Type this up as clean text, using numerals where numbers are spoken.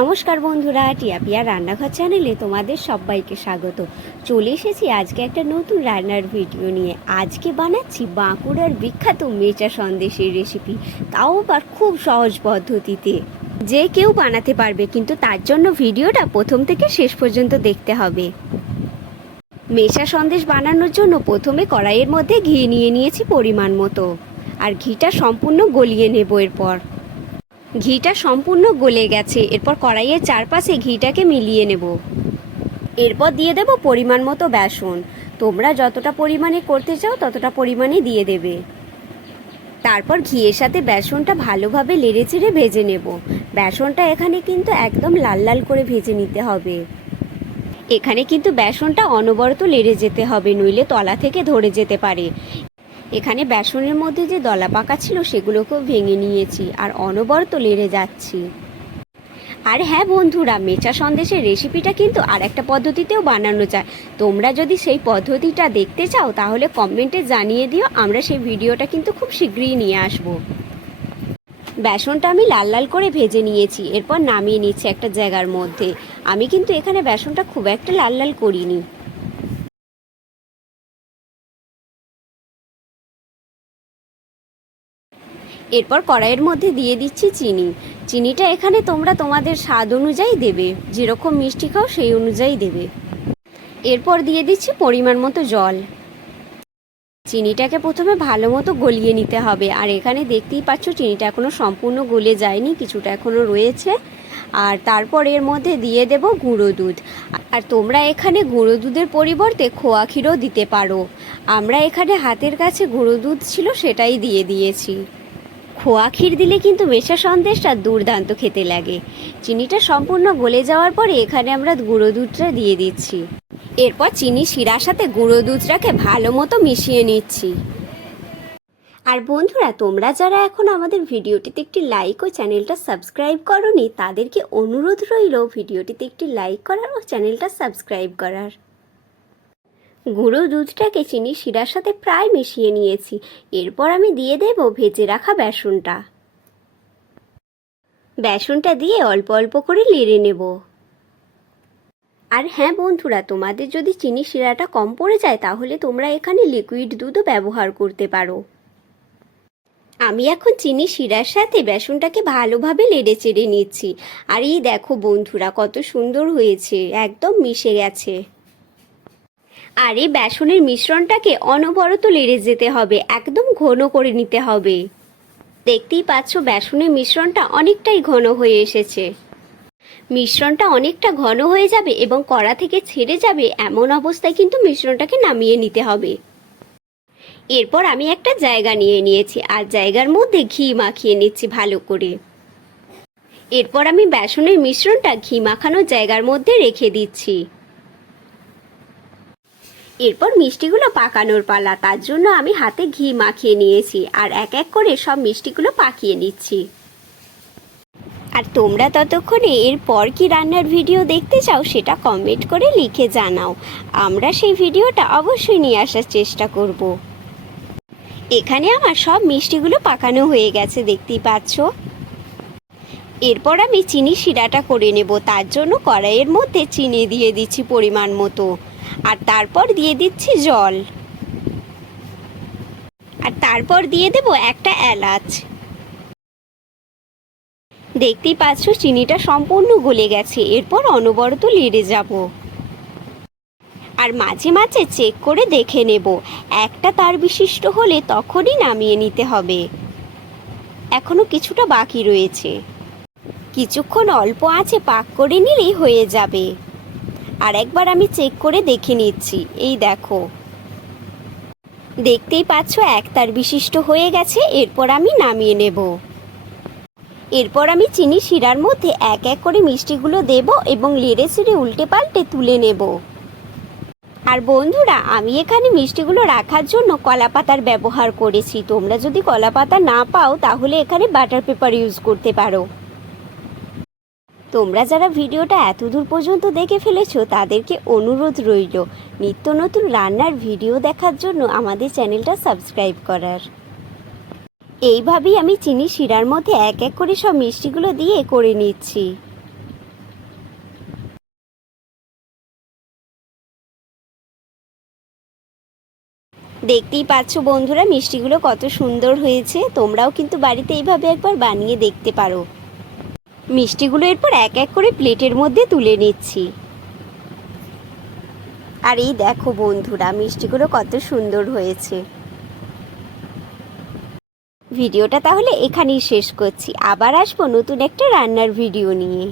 নমস্কার বন্ধুরা, টিয়া পিয়া রান্নাঘর চ্যানেলে তোমাদের সবাইকে স্বাগত। চলে এসেছি আজকে একটা নতুন রান্নার ভিডিও নিয়ে। আজকে বানাচ্ছি বাঁকুড়ার বিখ্যাত মেচা সন্দেশের রেসিপি, তাও আবার খুব সহজ পদ্ধতিতে। যে কেউ বানাতে পারবে, কিন্তু তার জন্য ভিডিওটা প্রথম থেকে শেষ পর্যন্ত দেখতে হবে। মেচা সন্দেশ বানানোর জন্য প্রথমে কড়াইয়ের মধ্যে ঘি নিয়ে নিয়েছি পরিমাণ মতো, আর ঘিটা সম্পূর্ণ গলিয়ে নেব। ঘিটা সম্পূর্ণ গলে গেছে। এরপর কড়াইয়ের চারপাশে ঘিটাকে মিলিয়ে নেব। এরপর দিয়ে দেব পরিমাণ মতো বেসন। তোমরা যতটা পরিমাণে করতে চাও ততটা পরিমাণে দিয়ে দেবে। তারপর ঘিয়ের সাথে বেসনটা ভালোভাবে নেড়েচেড়ে ভেজে নেব। বেসনটা এখানে কিন্তু একদম লাল লাল করে ভেজে নিতে হবে। এখানে কিন্তু বেসনটা অনবরত নেড়ে যেতে হবে, নইলে তলা থেকে ধরে যেতে পারে। এখানে বেসনের মধ্যে যে দলা পাকা ছিল সেগুলোকেও ভেঙে নিয়েছি, আর অনবরত নেড়ে যাচ্ছি। আর হ্যাঁ বন্ধুরা, মেচা সন্দেশের রেসিপিটা কিন্তু আর একটা পদ্ধতিতেও বানানো যায়। তোমরা যদি সেই পদ্ধতিটা দেখতে চাও তাহলে কমেন্টে জানিয়ে দিও, আমরা সেই ভিডিওটা কিন্তু খুব শীঘ্রই নিয়ে আসব। বেসনটা আমি লাল লাল করে ভেজে নিয়েছি। এরপর নামিয়ে নিচ্ছি একটা জায়গার মধ্যে। আমি কিন্তু এখানে বেসনটা খুব একটা লাল লাল করিনি। এরপর কড়াইয়ের মধ্যে দিয়ে দিচ্ছি চিনি। চিনিটা এখানে তোমরা তোমাদের স্বাদ অনুযায়ী দেবে, যেরকম মিষ্টি খাও সেই অনুযায়ী দেবে। এরপর দিয়ে দিচ্ছি পরিমাণ মতো জল। চিনিটাকে প্রথমে ভালো মতো গলিয়ে নিতে হবে, আর এখানে দেখতেই পাচ্ছ চিনিটা এখনও সম্পূর্ণ গলে যায়নি, কিছুটা এখনও রয়েছে। আর তারপর এর মধ্যে দিয়ে দেব গুঁড়ো দুধ। আর তোমরা এখানে গুঁড়ো দুধের পরিবর্তে খোয়া ক্ষীরও দিতে পারো। আমরা এখানে হাতের কাছে গুঁড়ো দুধ ছিল, সেটাই দিয়ে দিয়েছি। খোয়া ক্ষীর দিলে কিন্তু মেচা সন্দেশটা দুর্দান্ত খেতে লাগে। চিনিটা সম্পূর্ণ গলে যাওয়ার পরে এখানে আমরা গুঁড়ো দুধটা দিয়ে দিচ্ছি। এরপর চিনি শিরার সাথে গুঁড়ো দুধটাকে ভালো মতো মিশিয়ে নিচ্ছি। আর বন্ধুরা, তোমরা যারা এখন আমাদের ভিডিওটিতে একটি লাইক ও চ্যানেলটা সাবস্ক্রাইব করোনি, তাদেরকে অনুরোধ রইল ভিডিওটিতে একটি লাইক করার ও চ্যানেলটা সাবস্ক্রাইব করার। গুঁড়ো দুধটাকে চিনি শিরার সাথে প্রায় মিশিয়ে নিয়েছি। এরপর আমি দিয়ে দেব ভেজে রাখা বেসনটা। বেসনটা দিয়ে অল্প অল্প করে নেড়ে নেব। আর হ্যাঁ বন্ধুরা, তোমাদের যদি চিনি শিরাটা কম পড়ে যায় তাহলে তোমরা এখানে লিকুইড দুধও ব্যবহার করতে পারো। আমি এখন চিনি শিরার সাথে বেসনটাকে ভালোভাবে নেড়ে চেড়ে নিচ্ছি। আর এই দেখো বন্ধুরা, কত সুন্দর হয়েছে, একদম মিশে গেছে। আর এই বেসনের মিশ্রণটাকে অনবরত নেড়ে যেতে হবে, একদম ঘন করে নিতে হবে। দেখতেই পাচ্ছ বেসনের মিশ্রণটা অনেকটাই ঘন হয়ে এসেছে। মিশ্রণটা অনেকটা ঘন হয়ে যাবে এবং কড়া থেকে ছেড়ে যাবে, এমন অবস্থায় কিন্তু মিশ্রণটাকে নামিয়ে নিতে হবে। এরপর আমি একটা জায়গা নিয়ে নিয়েছি, আর জায়গার মধ্যে ঘি মাখিয়ে নিচ্ছি ভালো করে। এরপর আমি বেসনের মিশ্রণটা ঘি মাখানোর জায়গার মধ্যে রেখে দিচ্ছি। এরপর মিষ্টিগুলো পাকানোর পালা, তার জন্য আমি হাতে ঘি মাখিয়ে নিয়েছি, আর এক এক করে সব মিষ্টিগুলো পাকিয়ে নিচ্ছি। আর তোমরা ততক্ষণে এরপর কি রান্নার ভিডিও দেখতে চাও সেটা কমেন্ট করে লিখে জানাও, আমরা সেই ভিডিওটা অবশ্যই নিয়ে আসার চেষ্টা করব। এখানে আমার সব মিষ্টিগুলো পাকানো হয়ে গেছে, দেখতেই পাচ্ছ। এরপর আমি চিনি শিরাটা করে নেব। তার জন্য কড়াইয়ের মধ্যে চিনি দিয়ে দিচ্ছি পরিমাণ মতো, আর তারপর দিয়ে দিচ্ছি জল, আর তারপর দিয়ে দেব একটা এলাচ। দেখতেই পাচ্ছ চিনিটা সম্পূর্ণ গলে গেছে। এরপর অনবরত নেড়ে যাব, আর মাঝে মাঝে চেক করে দেখে নেব। একটা তার বিশিষ্ট হলে তখনই নামিয়ে নিতে হবে। এখনো কিছুটা বাকি রয়েছে, কিছুক্ষণ অল্প আঁচে পাক করে নিলেই হয়ে যাবে। আর একবার আমি চেক করে দেখে নিচ্ছি। এই দেখো, দেখতেই পাচ্ছ এক তার বিশিষ্ট হয়ে গেছে। এরপর আমি নামিয়ে নেব। এরপর আমি চিনি শিরার মধ্যে এক এক করে মিষ্টিগুলো দেব এবং নেড়ে চেড়ে উল্টে পাল্টে তুলে নেব। আর বন্ধুরা, আমি এখানে মিষ্টিগুলো রাখার জন্য কলা পাতার ব্যবহার করেছি। তোমরা যদি কলা পাতা না পাও তাহলে এখানে বাটার পেপার ইউজ করতে পারো। তোমরা যারা ভিডিওটা এতদূর পর্যন্ত দেখে ফেলেছো তাদেরকে অনুরোধ রইল নিত্য নতুন রান্নার ভিডিও দেখার জন্য আমাদের চ্যানেলটা সাবস্ক্রাইব করার। এইভাবেই আমি চিনি শিরার মধ্যে এক এক করে সব মিষ্টিগুলো দিয়ে করে নিচ্ছি। দেখতেই পাচ্ছ বন্ধুরা, মিষ্টিগুলো কত সুন্দর হয়েছে। তোমরাও কিন্তু বাড়িতে এইভাবে একবার বানিয়ে দেখতে পারো। মিষ্টিগুলো এরপর এক এক করে প্লেটের মধ্যে তুলে নিচ্ছি। আর এই দেখো বন্ধুরা, মিষ্টিগুলো কত সুন্দর হয়েছে। ভিডিওটা তাহলে এখানেই শেষ করছি। আবার আসবো নতুন একটা রান্নার ভিডিও নিয়ে।